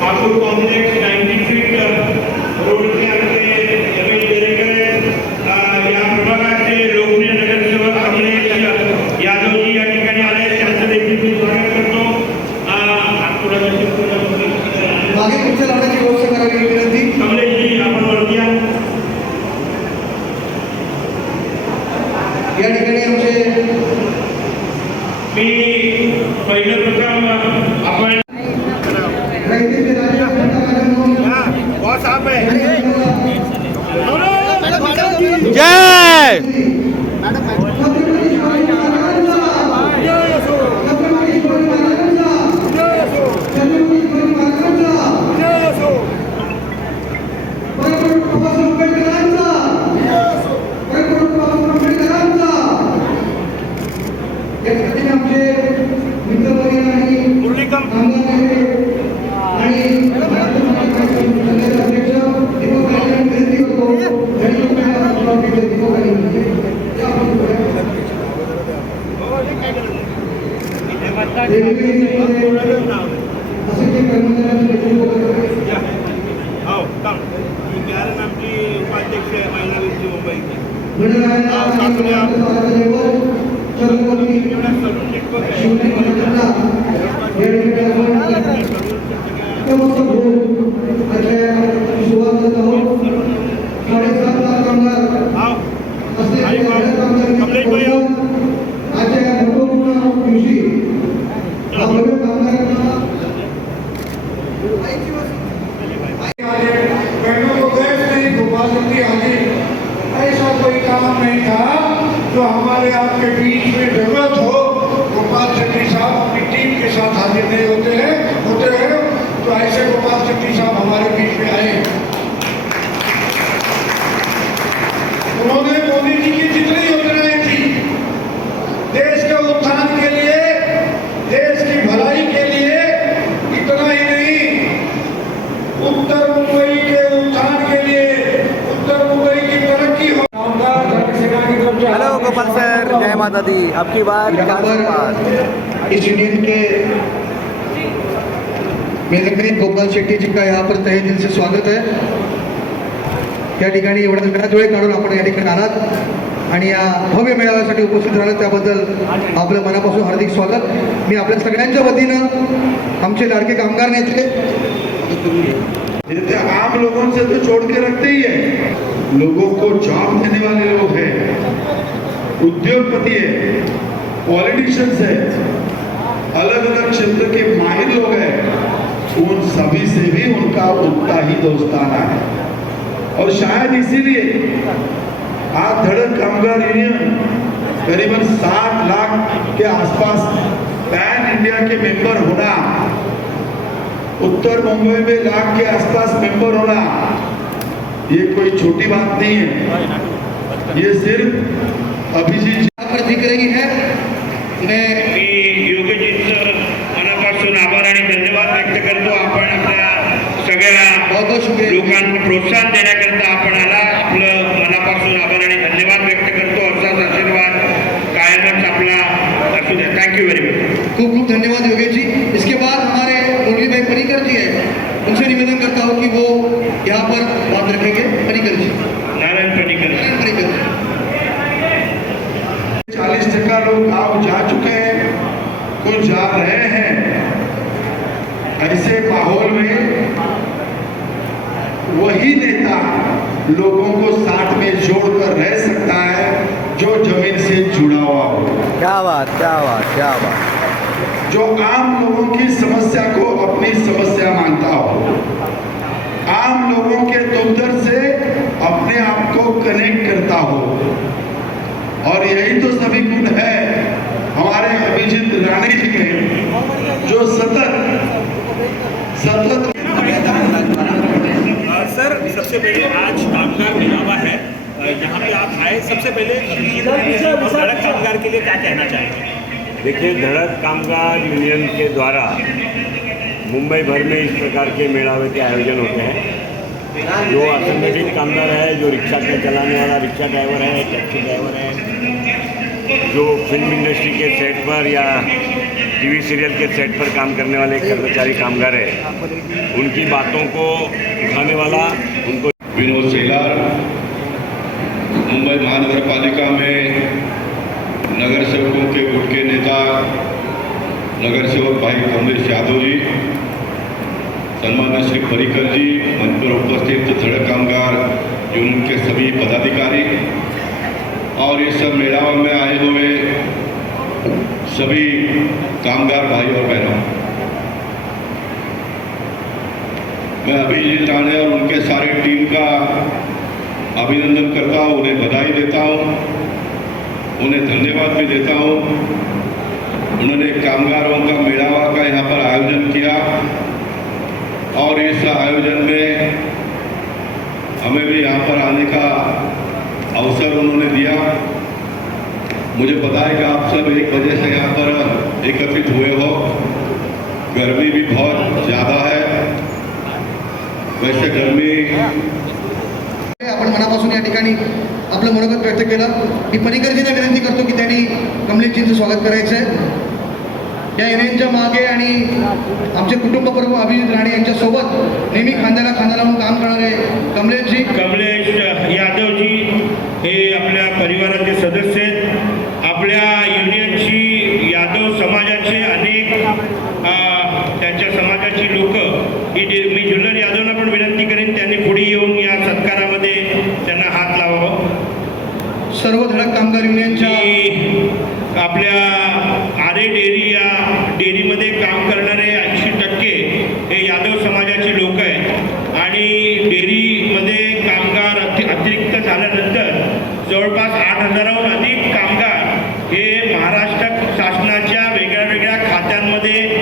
Thakur complex ninety feet रोडचे आमचे M L डेरेकर आहेत. अं, या प्रभागाचे लोकप्रिय नगरसेवक कमलेश यादवजी या ठिकाणी आले आहेत. त्यांचं देखील मी स्वागत करतो अं, नागपुराचे शिवसेना मागे पुढच्या लावण्याची व्यवस्था करावी विनंती कमलेशजी आपण वरती या या ठिकाणी आमचे मी पहिलं प्रथम आपण रायगडचे राजा जय आमचे मित्र आणि आणि अध्यक्ष दीपक गायकवाड विनंती करतो दीपक असंख्य कर्मचाऱ्यांचे नेतृत्व करत हो काम ही कॅरन आमची उपाध्यक्ष आहे महिला मुंबईची उत्तर मुंबई के उत्थान के लिए उत्तर मुंबई की तरक्की हो। हेलो गोपाल सर जय माता दी आपकी बात इस यूनियन के मेलकरी गोपाल शेट्टी जी का यहाँ पर तहे दिल से स्वागत है। या ठिकाणी एवढा वेळात वेळ काढून आपण या ठिकाणी आलात आणि या भव्य मेळाव्यासाठी उपस्थित राहिलं त्याबद्दल आपलं मनापासून हार्दिक स्वागत. मी आपल्या सगळ्यांच्या वतीनं आमचे लाडके कामगार नेते जैसे आम लोगों से तो छोड़ के रखते ही है। लोगों को जॉब देने वाले लोग हैं। उद्योगपति है, पॉलिटिशियंस है अलग अलग क्षेत्र के माहिर लोग हैं। उन सभी से भी उनका उतना ही दोस्ताना है। और शायद इसीलिए आज धड़क कामगार यूनियन करीबन सात लाख के आसपास पैन इंडिया के मेंबर होना उत्तर मुंबई में लाख के आसपास मेंबर होना ये कोई छोटी बात नहीं है। ये सिर्फ़ अभिजीत दिख रही है। मैं मनापासून आभार आणि धन्यवाद व्यक्त करतो आपण आपल्या सगळ्या बहुत बहुत शुक्रिया। लोकांना प्रोत्साहन देण्याकरता आपण आला. आपलं मनापासून आभार आणि धन्यवाद व्यक्त करतो. असाच आशीर्वाद कायमच आपला असू द्या. थँक्यू व्हेरी मच धन्यवाद योगेश जी इसके बाद हमारे मुरली भाई परिकर जी है उनसे निवेदन करता हूँ कि वो यहाँ रखेंगे परिकर जी। नारायण पणिकर नारायण परिकर चालीस टका लोग गाँव जा चुके हैं कुछ जा रहे हैं। ऐसे माहौल में वही नेता लोगों को साथ में जोड़कर रह सकता है जो ज़मीन से जुड़ा हुआ हो। क्या बात क्या बात क्या बात। जो आम लोगों की समस्या को अपनी समस्या मानता हो। आम लोगों के दुख से अपने आप को कनेक्ट करता हो। और यही तो सभी गुण है हमारे अभिजीत राणे जी के जो सतत सतत सर सबसे पहले आज कामगार मेलावा है यहाँ पे आप आए सबसे पहले सड़क कामगार के लिए क्या कहना चाहेंगे? देखिए धड़क कामगार यूनियन के द्वारा मुंबई भर में इस प्रकार के मेलावे के आयोजन होते हैं। जो असंगठित कामगार है, जो रिक्शा के चलाने वाला रिक्शा ड्राइवर है, टैक्सी ड्राइवर है, जो फ़िल्म इंडस्ट्री के सेट पर या टीवी सीरियल के सेट पर काम करने वाले कर्मचारी कामगार है, उनकी बातों को उठाने वाला उनको विनोद सेलार मुंबई महानगर पालिका में नगर सेवकों के गुट के नेता नगर सेवक भाई कमलेश यादव जी सन्मान्य श्री परिकर जी, मंच पर उपस्थित सड़क कामगार यूनियन के सभी पदाधिकारी और इस सब मेलावा में आए हुए सभी कामगार भाई और बहनों। मैं अभिजीत राणे और उनके सारे टीम का अभिनंदन करता हूँ, उन्हें बधाई देता हूँ, उन्हें धन्यवाद भी देता हूँ। उन्होंने कामगारों का मेड़ावा का यहाँ पर आयोजन किया। और इस आयोजन में हमें भी यहाँ पर आने का अवसर उन्होंने दिया। मुझे पता है कि आप सब एक वजह से यहाँ पर एकत्रित हुए हो। गर्मी भी बहुत ज़्यादा है। वैसे गर्मी आपण मनापासून या ठिकाणी आपलं मनोगत व्यक्त केलं. विनंती करतो की त्यांनी कमलेशजींचं स्वागत युनियनच्या मागे आणि आमचे कुटुंब प्रमुख अभिजित राणे यांच्या सोबत नेहमी खांद्याला खांदा लावून काम करणारे कमलेशजी. कमलेश यादवजी हे आपल्या परिवाराचे सदस्य आहेत. आपल्या युनियनची यादव समाजाचे अनेक त्यांच्या समाजाची लोक ही मी जुन्नर यादवना पण विनंती करेन त्यांनी पुढे येऊन या सत्कारामध्ये त्यांना हात लावावं. सर्व धडक कामगार युनियनच्या মধ্যে